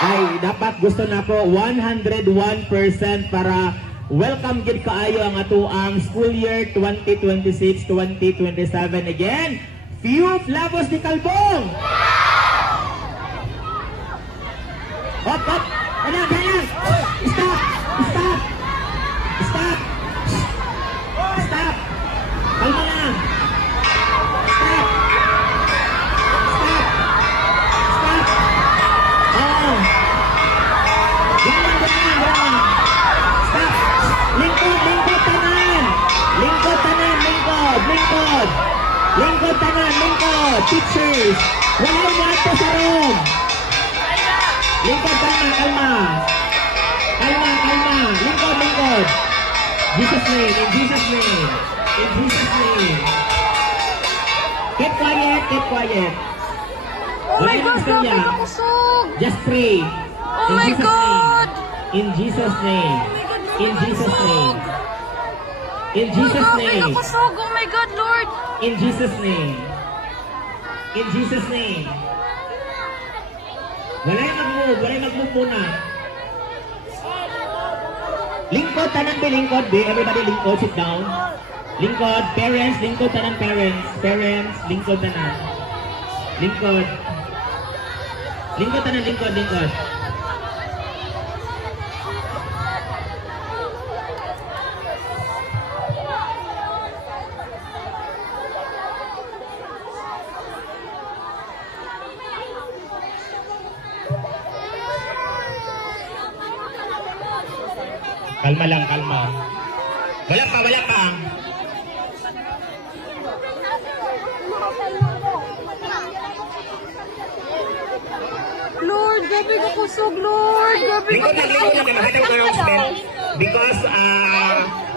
ay dapat gusto na ko 101% para welcome gid kaayo ang atuang school year 2026-2027. Again, few flavors di Kalbong. Hop, hop. Anak, anak. Stop. Stop. Stop. Stop. Kalma lang. Stop. Stop. Stop. Oh. Ganyan. Stop. Lingkod, lingkod, tanan. Lingkod, tanan, lingkod, lingkod. Lingkod, tanan, lingkod. Teachers. Wala mo ato sa room. Lingkod, kalma, kalma. Kalma, kalma. Lingkod, lingkod. Jesus name, in Jesus name. In Jesus name. Keep quiet, keep quiet. Oh my Wala God, nang grabe istorya. na kusog. Just pray. Oh In my Jesus' God. name. In Jesus' name. In Jesus' name. In Oh, Jesus' grabe na name. kusog. Oh my God, Lord. In Jesus' name. In Jesus' name. Walay mag-move muna. Lingkod, tanan be, lingkod be. Everybody lingkod, sit down. Lingkod, parents, lingkod, tanan parents. Parents, lingkod, tanan. Lingkod. Lingkod, tanan, lingkod, lingkod. Kalma lang, kalma. Wala pa, wala pa. Lord, grabe na kusog, Lord. Grabe na Lingkod lang, may mahadang announcement. Because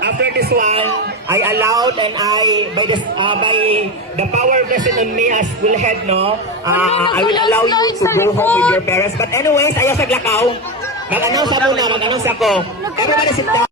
after this one, I allowed and by the power vested in me as school head, no, I will allow you to go home with your parents. But anyways, ayaw sa Glakaw. Mag-announce ako. Everybody sit down.